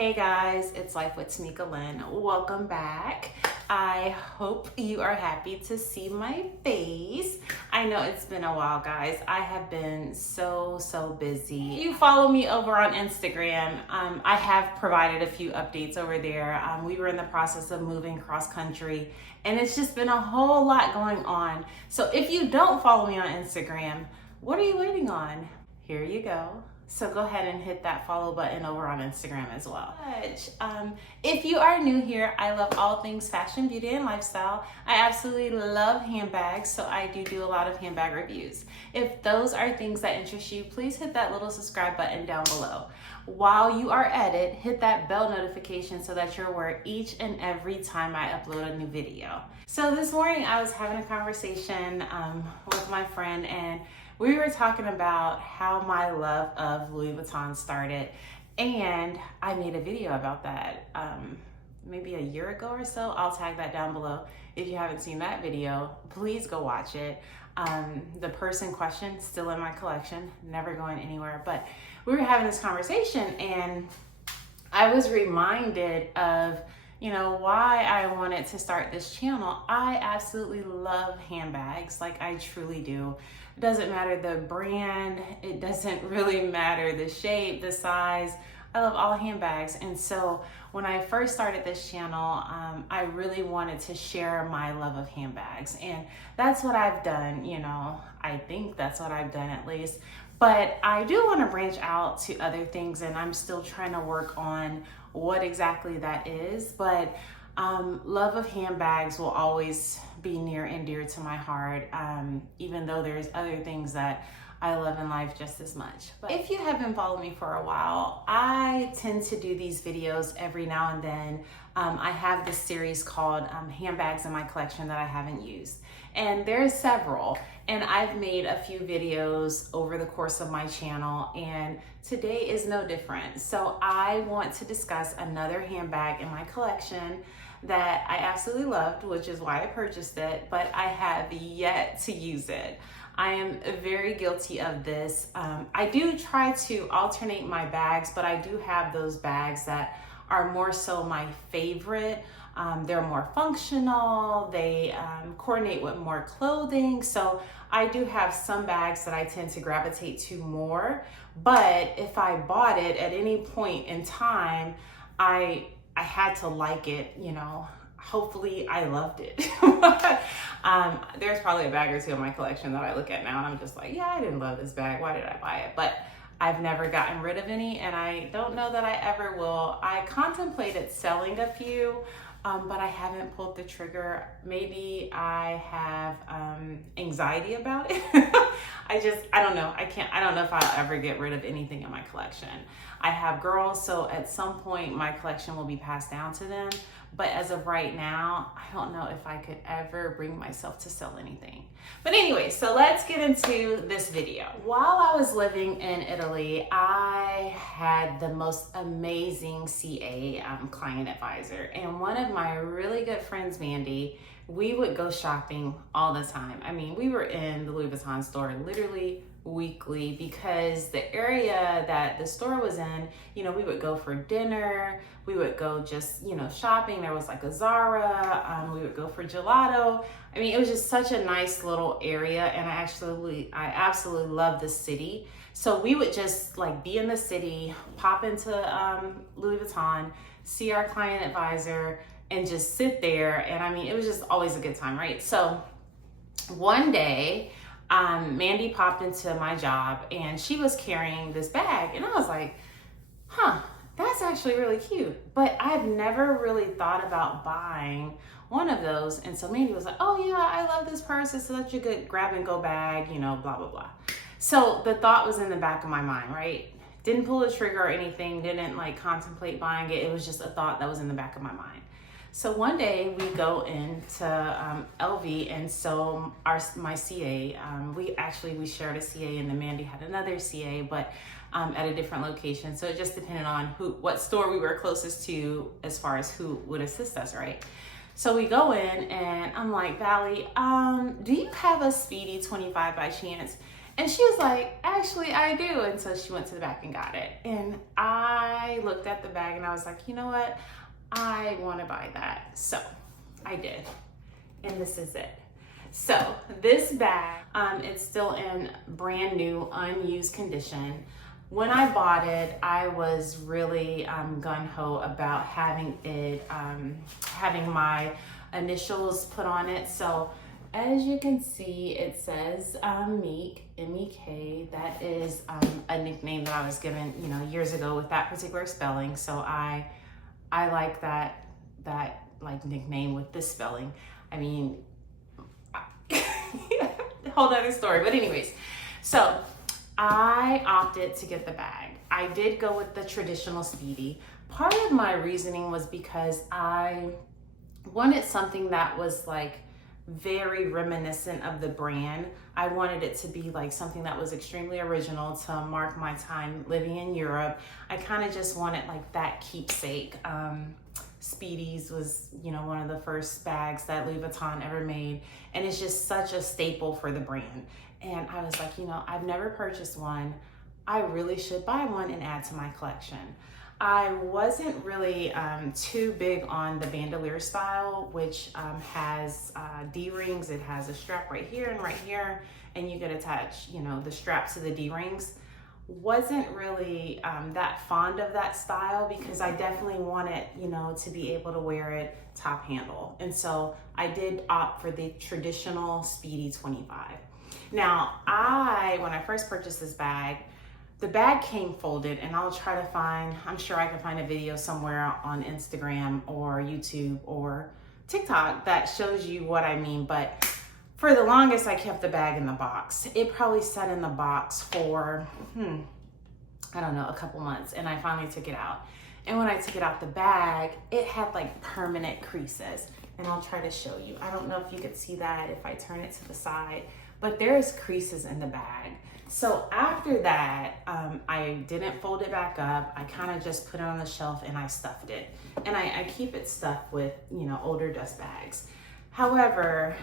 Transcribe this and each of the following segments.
Hey guys, it's Life with Tamika Lynn. Welcome back. I hope you are happy to see my face. I know it's been a while, guys. I have been so busy. You follow me over on Instagram. I have provided a few updates over there. We were in the process of moving cross country, and it's just been a whole lot going on. So if you don't follow me on Instagram, what are you waiting on? Here you go. So go ahead and hit that follow button over on Instagram as well. If you are new here, I love all things fashion, beauty, and lifestyle. I absolutely love handbags, so I do a lot of handbag reviews. If those are things that interest you, please hit that little subscribe button down below. While you are at it, hit that bell notification so that you're aware each and every time I upload a new video. So this morning I was having a conversation with my friend, and we were talking about how my love of Louis Vuitton started, and I made a video about that maybe a year ago or so. I'll tag that down below. If you haven't seen that video, please go watch it. The purse in question, still in my collection, never going anywhere. But we were having this conversation, and I was reminded of why I wanted to start this channel. I absolutely love handbags, like I truly do. It doesn't matter the brand, it doesn't really matter the shape, the size. I love all handbags. And so when I first started this channel, I really wanted to share my love of handbags. And that's what I've done, I think that's what I've done at least. But I do want to branch out to other things, and I'm still trying to work on what exactly that is. But love of handbags will always be near and dear to my heart, even though there's other things that I love in life just as much. But if you have been following me for a while, I tend to do these videos every now and then. I have this series called Handbags in my collection that I haven't used. And there's several, and I've made a few videos over the course of my channel, and today is no different. So I want to discuss another handbag in my collection that I absolutely loved, which is why I purchased it, but I have yet to use it. I am very guilty of this. I do try to alternate my bags, but I do have those bags that are more so my favorite. They're more functional, they coordinate with more clothing. So I do have some bags that I tend to gravitate to more, but if I bought it at any point in time, I had to like it, hopefully I loved it. There's probably a bag or two in my collection that I look at now and I'm just like, yeah, I didn't love this bag. Why did I buy it? But I've never gotten rid of any, and I don't know that I ever will. I contemplated selling a few, but I haven't pulled the trigger. Maybe I have anxiety about it. I don't know. I don't know if I'll ever get rid of anything in my collection. I have girls, so at some point my collection will be passed down to them. But as of right now, I don't know if I could ever bring myself to sell anything. But anyway, so let's get into this video. While I was living in Italy, I had the most amazing CA client advisor. And one of my really good friends, Mandy, we would go shopping all the time. I mean, we were in the Louis Vuitton store literally weekly, because the area that the store was in, we would go for dinner, we would go just, shopping. There was like a Zara, we would go for gelato. I mean, it was just such a nice little area, and I absolutely love the city. So we would just like be in the city, pop into Louis Vuitton, see our client advisor, and just sit there. And I mean, it was just always a good time, right? So one day, Mandy popped into my job, and she was carrying this bag, and I was like, that's actually really cute. But I've never really thought about buying one of those. And so Mandy was like, oh yeah, I love this purse. It's such a good grab and go bag, blah, blah, blah. So the thought was in the back of my mind, right? Didn't pull the trigger or anything, didn't like contemplate buying it. It was just a thought that was in the back of my mind. So one day we go into LV, and so my CA, we shared a CA, and then Mandy had another CA, but at a different location. So it just depended on what store we were closest to as far as who would assist us, right? So we go in, and I'm like, Valley, do you have a Speedy 25 by chance? And she was like, actually, I do. And so she went to the back and got it. And I looked at the bag and I was like, you know what? I want to buy that. So I did. And this is it. So this bag, it's still in brand new, unused condition. When I bought it, I was really gung-ho about having it, having my initials put on it. So as you can see, it says Meek, M-E-K. That is a nickname that I was given, you know, years ago with that particular spelling. So I like that like nickname with this spelling. I mean, whole other story. But anyways, so I opted to get the bag. I did go with the traditional Speedy. Part of my reasoning was because I wanted something that was like very reminiscent of the brand. I wanted it to be like something that was extremely original to mark my time living in Europe. I kind of just wanted like that keepsake. Speedy's was, you know, one of the first bags that Louis Vuitton ever made. And it's just such a staple for the brand. And I was like, you know, I've never purchased one. I really should buy one and add to my collection. I wasn't really too big on the bandolier style, which has D-rings. It has a strap right here and right here, and you can attach, you know, the strap to the D-rings. Wasn't really that fond of that style because I definitely wanted, you know, to be able to wear it top handle. And so I did opt for the traditional Speedy 25. Now, when I first purchased this bag, the bag came folded, and I'll try to find, I'm sure I can find a video somewhere on Instagram or YouTube or TikTok that shows you what I mean. But for the longest, I kept the bag in the box. It probably sat in the box for, I don't know, a couple months, and I finally took it out. And when I took it out the bag, it had like permanent creases. And I'll try to show you. I don't know if you could see that if I turn it to the side, but there's creases in the bag. So after that, I didn't fold it back up. I kind of just put it on the shelf and I stuffed it. And I keep it stuffed with, you know, older dust bags. However,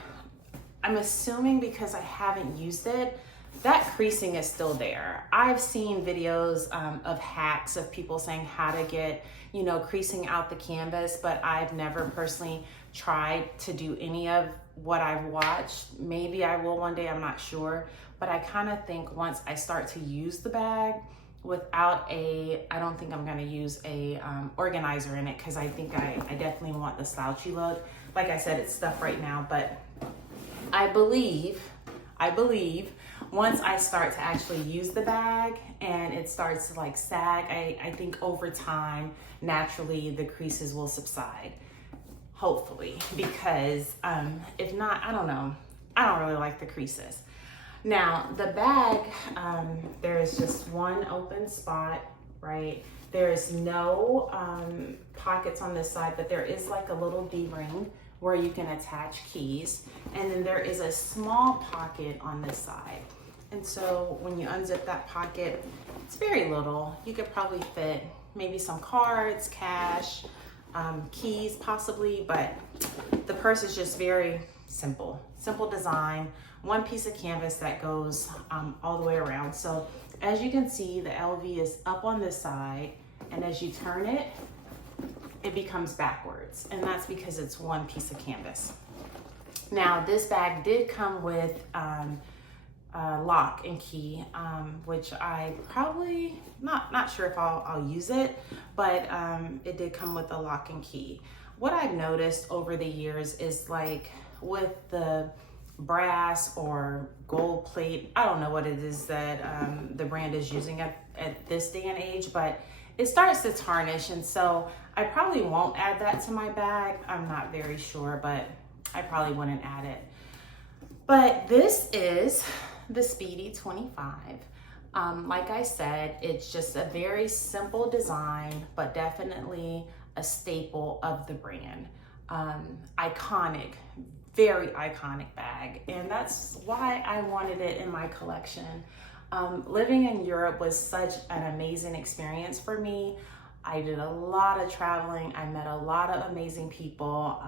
I'm assuming because I haven't used it, that creasing is still there. I've seen videos of hacks of people saying how to get, you know, creasing out the canvas, but I've never personally tried to do any of what I've watched. Maybe I will one day, I'm not sure. But I kind of think once I start to use the bag without I don't think I'm gonna use a organizer in it, because I think I definitely want the slouchy look. Like I said, it's stuffed right now, but I believe once I start to actually use the bag and it starts to like sag, I think over time, naturally the creases will subside, hopefully, because if not, I don't know. I don't really like the creases. Now, the bag, there is just one open spot, right? There is no pockets on this side, but there is like a little D-ring where you can attach keys. And then there is a small pocket on this side. And so when you unzip that pocket, it's very little. You could probably fit maybe some cards, cash, keys possibly, but the purse is just very simple design. One piece of canvas that goes all the way around. So as you can see, the LV is up on this side, and as you turn it, it becomes backwards, and that's because it's one piece of canvas. Now, this bag did come with lock and key, which I probably not sure if I'll use it, but it did come with a lock and key. What I've noticed over the years is, like, with the brass or gold plate, I don't know what it is that the brand is using at this day and age, but it starts to tarnish, and so I probably won't add that to my bag. I'm not very sure, but I probably wouldn't add it. But this is the Speedy 25. Like I said, it's just a very simple design, but definitely a staple of the brand. Iconic, very iconic bag, and that's why I wanted it in my collection. Living in Europe was such an amazing experience for me. I did a lot of traveling. I met a lot of amazing people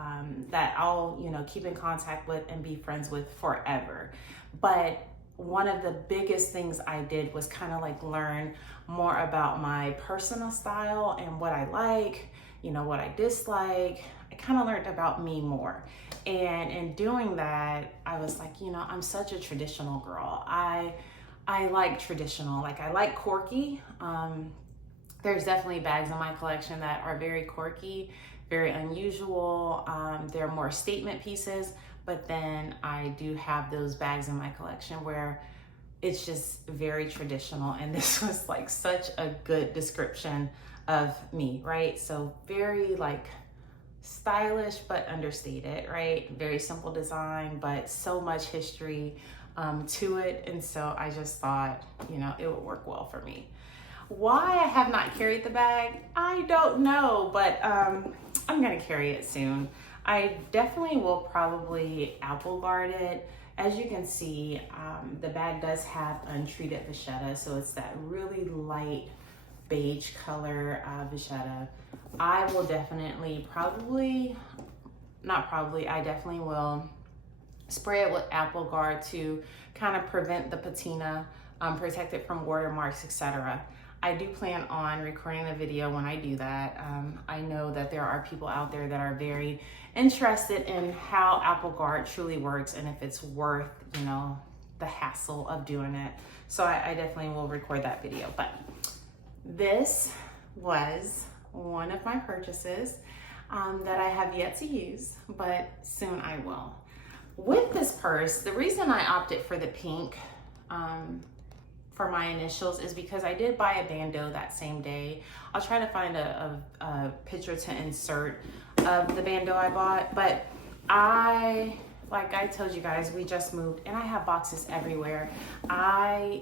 that I'll, keep in contact with and be friends with forever. But one of the biggest things I did was kind of like learn more about my personal style and what I like, you know, what I dislike. I kind of learned about me more. And in doing that, I was like, you know, I'm such a traditional girl. I like traditional, like I like quirky. There's definitely bags in my collection that are very quirky, very unusual. They're more statement pieces, but then I do have those bags in my collection where it's just very traditional. And this was like such a good description of me, right? So very like stylish, but understated, right? Very simple design, but so much history to it. And so I just thought, you know, it would work well for me. Why I have not carried the bag, I don't know, but I'm gonna carry it soon. I definitely will probably apple guard it. As you can see, the bag does have untreated vachetta, so it's that really light beige color vachetta. I will definitely I definitely will spray it with apple guard to kind of prevent the patina, protect it from watermarks, etc. I do plan on recording a video when I do that. I know that there are people out there that are very interested in how apple guard truly works and if it's worth, you know, the hassle of doing it. So I definitely will record that video. But this was one of my purchases that I have yet to use, but soon I will. With this purse, the reason I opted for the pink for my initials is because I did buy a bandeau that same day. I'll try to find a picture to insert of the bandeau I bought, but like I told you guys, we just moved and I have boxes everywhere. I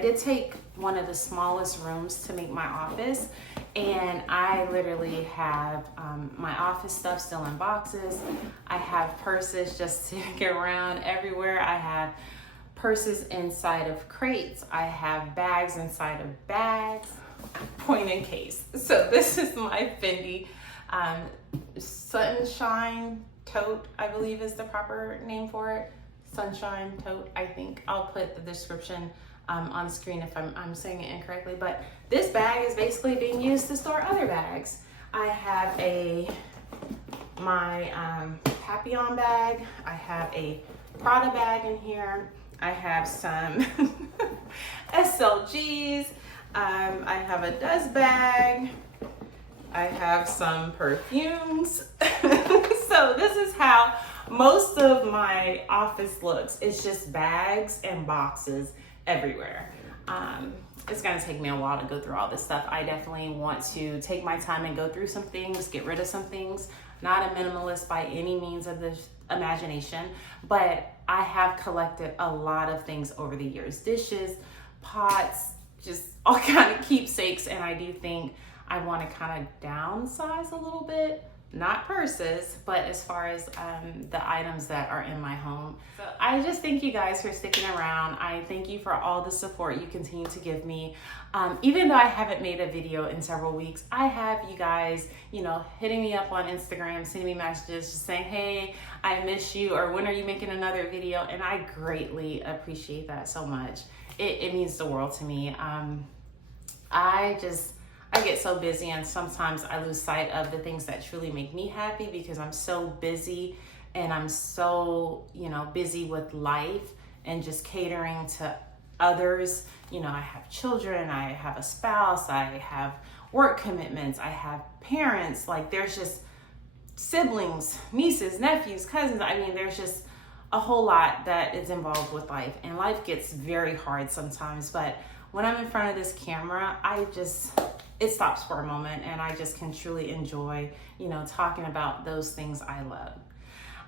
did take one of the smallest rooms to make my office, and I literally have my office stuff still in boxes. I have purses just to get around everywhere. I have purses inside of crates. I have bags inside of bags, point in case. So this is my Fendi Sunshine Tote, I believe is the proper name for it. Sunshine Tote, I think. I'll put the description on the screen if I'm saying it incorrectly, but this bag is basically being used to store other bags. I have my Papillon bag. I have a Prada bag in here. I have some SLGs. I have a dust bag. I have some perfumes. So this is how most of my office looks. It's just bags and boxes everywhere. It's gonna take me a while to go through all this stuff. I definitely want to take my time and go through some things, get rid of some things. Not a minimalist by any means of the imagination, but I have collected a lot of things over the years. Dishes, pots, just all kind of keepsakes, and I do think I want to kind of downsize a little bit. Not purses, but as far as the items that are in my home. So I just thank you guys for sticking around. I thank you for all the support you continue to give me. Even though I haven't made a video in several weeks, I have you guys, you know, hitting me up on Instagram, sending me messages, just saying, hey, I miss you, or when are you making another video? And I greatly appreciate that so much. It means the world to me. I get so busy, and sometimes I lose sight of the things that truly make me happy because I'm so busy, and I'm so, you know, busy with life and just catering to others. You know, I have children, I have a spouse, I have work commitments, I have parents, like there's just siblings, nieces, nephews, cousins. I mean, there's just a whole lot that is involved with life, and life gets very hard sometimes. But when I'm in front of this camera, it stops for a moment, and I just can truly enjoy, you know, talking about those things I love.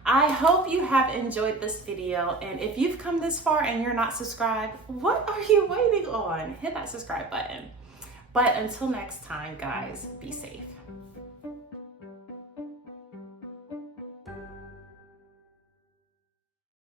I hope you have enjoyed this video, and if you've come this far and you're not subscribed, what are you waiting on? Hit that subscribe button. But until next time, guys, be safe.